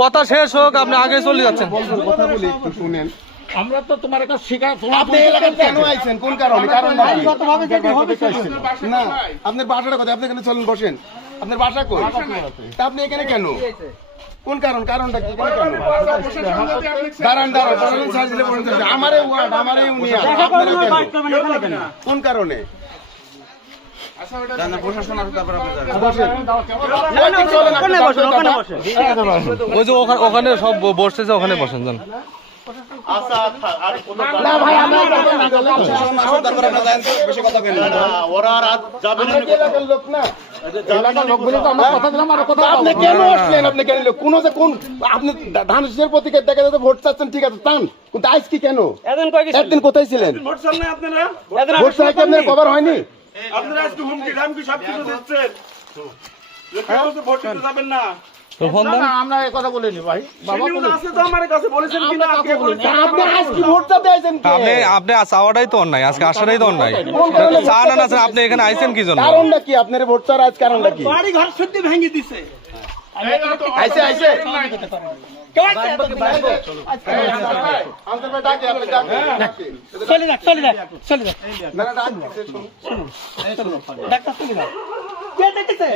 কথা শেষ হোক, আপনি আগে চলে যাচ্ছেন। কথা বলি একটু শুনেন। আমরা তো তোমার একটা শিকার, আপনি এলাকায় কেন আইছেন? কোন কারণে? কারণ না, আপনার বাসাটা কোথায়? আপনি এখানে চলেন, বসেন। আপনার বাসা কই? তা আপনি এখানে কেন? কোন কারণ? কারণটা কি? কোন কারণ? দাঁড়ান দাঁড়ান, প্রশাসন ছাড় দিলে বলেন আমারে ওয়ার্ড, আমারে ইউনিয়ন, আপনারা কেন? কোন কারণে? ওই যে ওখানে সব বসতেছে, ওখানে বসেন যান। ধানের প্রতীকের দেখা যাচ্ছে ভোট চাচ্ছেন, ঠিক আছে টান, কিন্তু আজ কি কেন? একদিন কোথায় ছিলেন? ভোট চাই আপনার কভার হয়নি? আপনারা আজকে হুমকি ধামকি সবকিছু দিচ্ছেন, ভোট দিতে যাবেন না। আমরা এই কথা বলিনি ভাই। আপনি চাওয়াটাই তো অন্যায়, আজকে আসাটাই তো অন্যায়। চা না না, আপনি এখানে আইছেন কি জন্য? কারণটা কি? আপনার ভোট চাওয়ার আজ কারণটা কি? বাড়ি ঘর শুদ্ধি ভেঙে দিছে। আইছে আইছে চলে যাক, চলে যাক, চলে যাক। ডাক্তার চলে যাক। কে দেখেছে?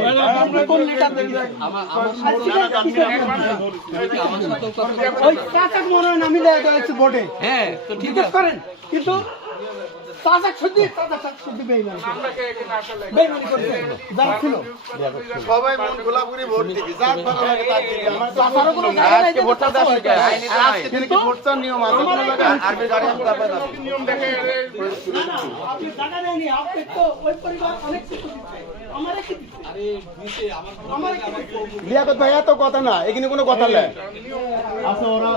কোন লিটার দেখেছে? ওই চাচাক মনে হয় নামিলে একটু বোর্ডে। হ্যাঁ, তো ঠিক আছে করেন, কিন্তু চাচাক শুদ্ধি বেইমানি করছে। যারা ছিল সবাই মন খোলা করে ভোট দিবি, যাক ভালো লাগে তাক দিবি। আমার চাচারও কোনো জায়গা নাই যে ভোটটা দেওয়া আজকে থেকে কি ভোট চান নিয়ম আছে? আরবি গাড়ি আমি তারপরে নিয়ম দেখে আপনি জায়গা নেননি, আপনি তো ওই পরিবার অনেক কিছু দিচ্ছে। আমারে কি দিচ্ছে? আরে দিছে আমারে কি দিচ্ছে? লিয়াকত ভাই এত কথা না, এখানে কোনো কথা নাই। আচ্ছা, ওরা